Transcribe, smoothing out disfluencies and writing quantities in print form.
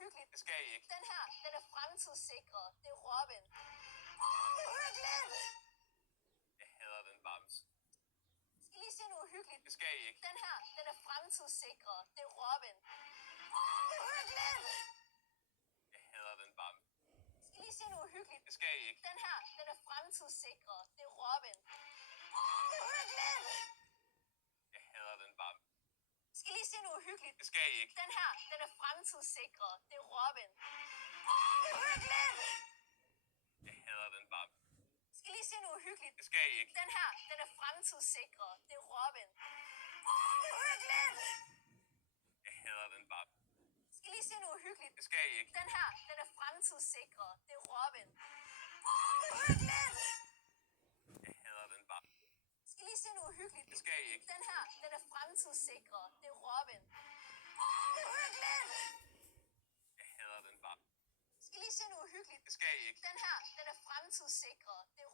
uhyggeligt. Det skal I ikke. Den her, den er fremtidssikret. Det er Robin. Uhyggeligt! Jeg hader den bams. Skal lige se noget uhyggeligt. Det skal I ikke. Den her, den er fremtidssikret. Det er Robin. Uhyggeligt! Jeg hader den bams. Skal lige se noget uhyggeligt. Det skal I ikke. Den her, den er fremtidssikret. Det er Robin. Uhyggeligt! Jeg hader den bams. Skal lige se noget uhyggeligt. Det skal I ikke. Den her, den er fremtidssikret. Det er Robin. Uhyggeligt! Jeg hader den bams. Skal lige se noget uhyggeligt. Det skal I ikke. Den her, den er fremtidssikret. Det er Robin. Uhyggeligt! Jeg hader den bams. Skal lige se noget uhyggeligt. Det skal I ikke. Den her, den er fremtidssikret. Det er Robin. Uhyggeligt! Jeg hader den bams. Skal lige se noget uhyggeligt. Det skal I ikke. Den her, den er fremtidssikret. Det er Robin. Uhyggeligt! Jeg hader den bams. Skal lige se noget uhyggeligt. Det skal I ikke. Den her, den er fremtidssikret. Det er